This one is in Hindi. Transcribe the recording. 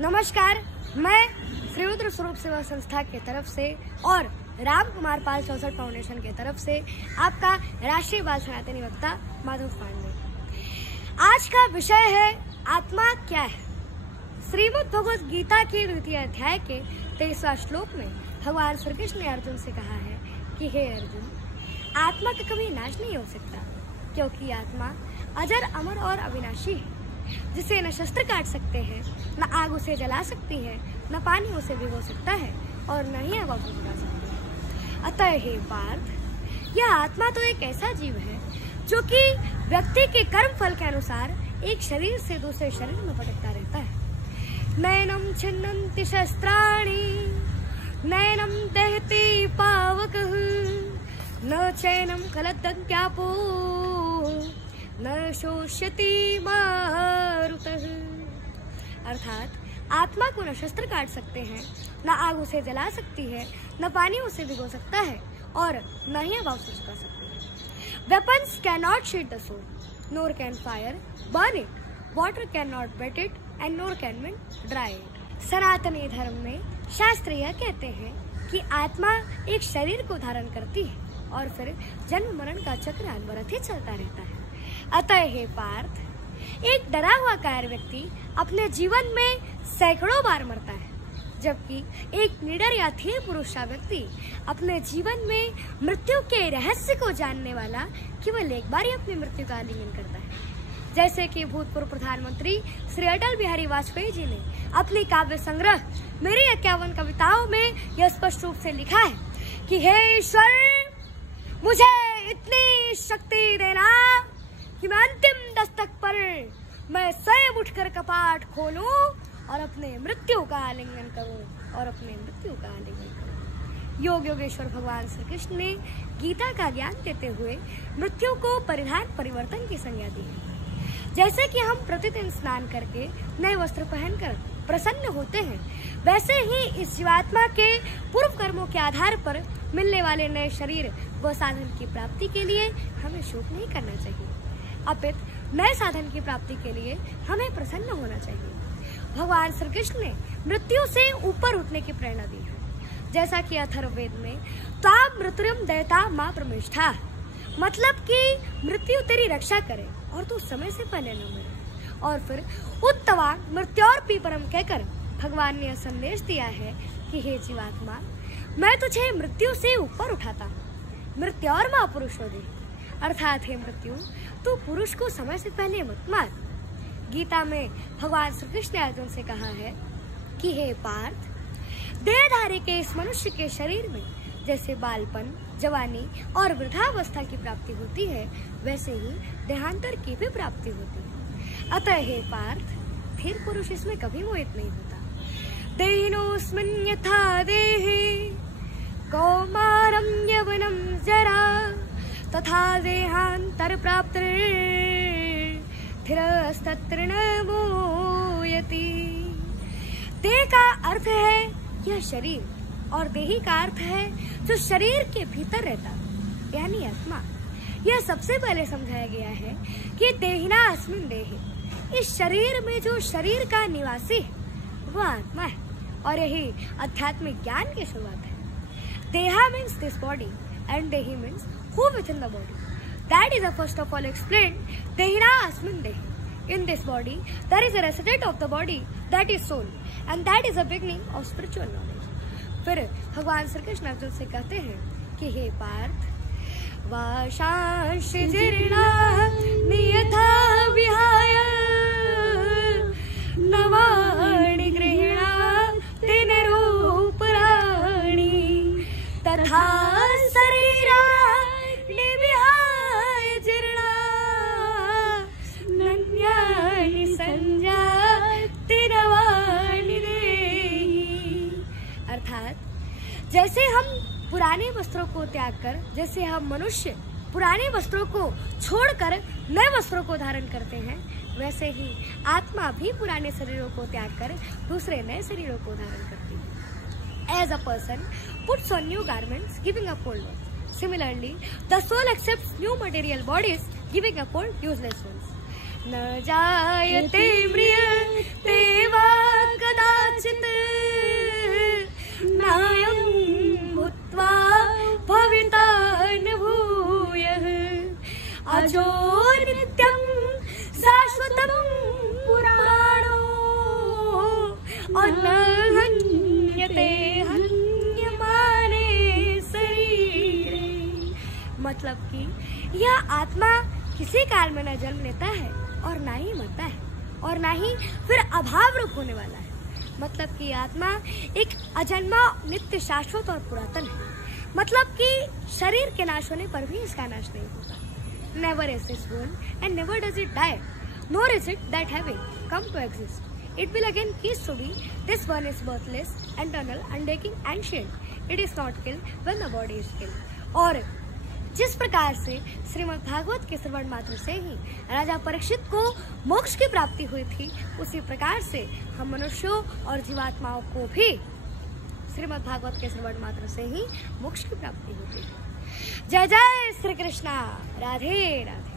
नमस्कार, मैं श्रीरुद्र स्वरूप सेवा संस्था के तरफ से और राम कुमार पाल 64 फाउंडेशन के तरफ से आपका राष्ट्रीय बाल सनातनी वक्ता माधव पांडे। आज का विषय है आत्मा क्या है। श्रीमद् भगवद गीता के 2 अध्याय के 23वां श्लोक में भगवान श्री कृष्ण ने अर्जुन से कहा है कि हे अर्जुन, आत्मा का कभी नाश नहीं हो सकता, क्योंकि आत्मा अजर, अमर और अविनाशी है, जिसे न शस्त्र काट सकते हैं, न आग उसे जला सकती है, न पानी उसे भिगो सकता है और न ही हवा को उड़ा सकती है। अतः हे पार्थ, यह आत्मा तो एक ऐसा जीव है जो कि व्यक्ति के कर्म फल के अनुसार एक शरीर से दूसरे शरीर में भटकता रहता है। नैनम छिन्नन्ति शस्त्राणि, नैनम दहति पावकः, न चैनम खलदन्त्यापो, न शोष्यति मारुतः। अर्थात आत्मा को न शस्त्र काट सकते हैं, न आग उसे जला सकती है, न पानी उसे भिगो सकता है और न ही हवा उसे सुखा सकती है। Weapons cannot shield the soul, nor can fire burn it, water cannot wet it, and nor can wind dry it। सनातनी धर्म में शास्त्र यह कहते हैं कि आत्मा एक शरीर को धारण करती है और फिर जन्म मरण का चक्र अनवरत ही चलता रहता है। अतः हे पार्थ, एक डरा हुआ कायर व्यक्ति अपने जीवन में सैकड़ों बार मरता है, जबकि एक निडर या धीर पुरुष व्यक्ति अपने जीवन में मृत्यु के रहस्य को जानने वाला केवल एक बार ही अपनी मृत्यु का आलिंगन करता है। जैसे कि भूतपूर्व प्रधानमंत्री श्री अटल बिहारी वाजपेयी जी ने अपनी काव्य संग्रह मेरी 51 कविताओं में यह स्पष्ट रूप से लिखा है कि हे ईश्वर, मुझे इतनी शक्ति देना कि मैं अंतिम दस्तक पर मैं स्वयं उठकर कपाट खोलूं और अपने मृत्यु का आलिंगन करूं। योग योगेश्वर भगवान श्री कृष्ण ने गीता का ज्ञान देते हुए मृत्यु को परिधान परिवर्तन की संज्ञा दी है। जैसे कि हम प्रतिदिन स्नान करके नए वस्त्र पहनकर प्रसन्न होते हैं, वैसे ही इस जीवात्मा के पूर्व कर्मों के आधार पर मिलने वाले नए शरीर व साधन की प्राप्ति के लिए हमें शोक नहीं करना चाहिए, अपितु नए साधन की प्राप्ति के लिए हमें प्रसन्न होना चाहिए। भगवान श्री कृष्ण ने मृत्यु से ऊपर उठने की प्रेरणा दी है। जैसा कि अथर्ववेद में ताम मृत्युम दयता मां प्रमिष्ठा, मतलब कि मृत्यु तेरी रक्षा करे और तू समय से पहले न मरे। और फिर उत्तवा मृत्योर पीपरम कहकर भगवान ने यह संदेश दिया है कि हे जीवात्मा, मैं तुझे मृत्यु से ऊपर उठाता हूँ। मृत्योर मां पुरुषोदे, अर्थात हे मृत्यु, तू पुरुष को समय से पहले मत मार। गीता में भगवान श्री कृष्ण ने अर्जुन से कहा है कि हे पार्थ, देहधारी के इस मनुष्य के शरीर में जैसे बालपन, जवानी और वृद्धावस्था की प्राप्ति होती है, वैसे ही देहांतर की भी प्राप्ति होती है। अतः हे पार्थ, फिर पुरुष इसमें कभी मोहित नहीं होता। देहिनोऽस्मिन् यथा देहे कौमारं यवनं जरा, तथा देहांतर प्राप्त स्थिरस्तत्र न मोयति। देह का अर्थ है यह शरीर और देही का अर्थ है जो शरीर के भीतर रहता, यानी आत्मा। यह सबसे पहले समझाया गया है कि देहिना अस्मिन् देहे, इस शरीर में जो शरीर का निवासी है वह आत्मा है और यही आध्यात्मिक ज्ञान की शुरुआत है। देहा means this body and dehi means who within the body. That is the first of all explained. Dehina asmin dehi. In this body, there is a resident of the body, that is soul, and that is the beginning of spiritual knowledge. फिर भगवान श्री कृष्ण अर्जुन से कहते हैं कि हे पार्थ, वाशांश जीर्णा नियथा विहाय नवाणि गृह्णाति रूपराणि तथा जैसे हम पुराने वस्त्रों को त्याग कर, जैसे हम मनुष्य पुराने वस्त्रों को छोड़कर नए वस्त्रों को धारण करते हैं, वैसे ही आत्मा भी पुराने शरीरों को त्याग कर दूसरे नए शरीरों को धारण करती है। As a person puts on new garments, giving up old ones. Similarly, the soul accepts new material bodies, giving up old useless ones. न जायते म्रियते वा कदा यह आत्मा किसी काल में न जन्म लेता है और ना ही मरता है और ना ही फिर अभाव रूप होने वाला है। मतलब कि आत्मा एक अजन्मा, नित्य, शाश्वत और पुरातन है। मतलब कि शरीर के नाश होने पर भी इसका नाश नहीं होता। Never is it born and never does it die, nor is it that having come to exist it will again cease to be. This one is birthless, eternal, undying, ancient. It is not killed when the body is killed. और जिस प्रकार से श्रीमद् भागवत के श्रवण मात्र से ही राजा परीक्षित को मोक्ष की प्राप्ति हुई थी, उसी प्रकार से हम मनुष्यों और जीवात्माओं को भी श्रीमद् भागवत के श्रवण मात्र से ही मोक्ष की प्राप्ति होती है। जय जय श्री कृष्णा, राधे राधे।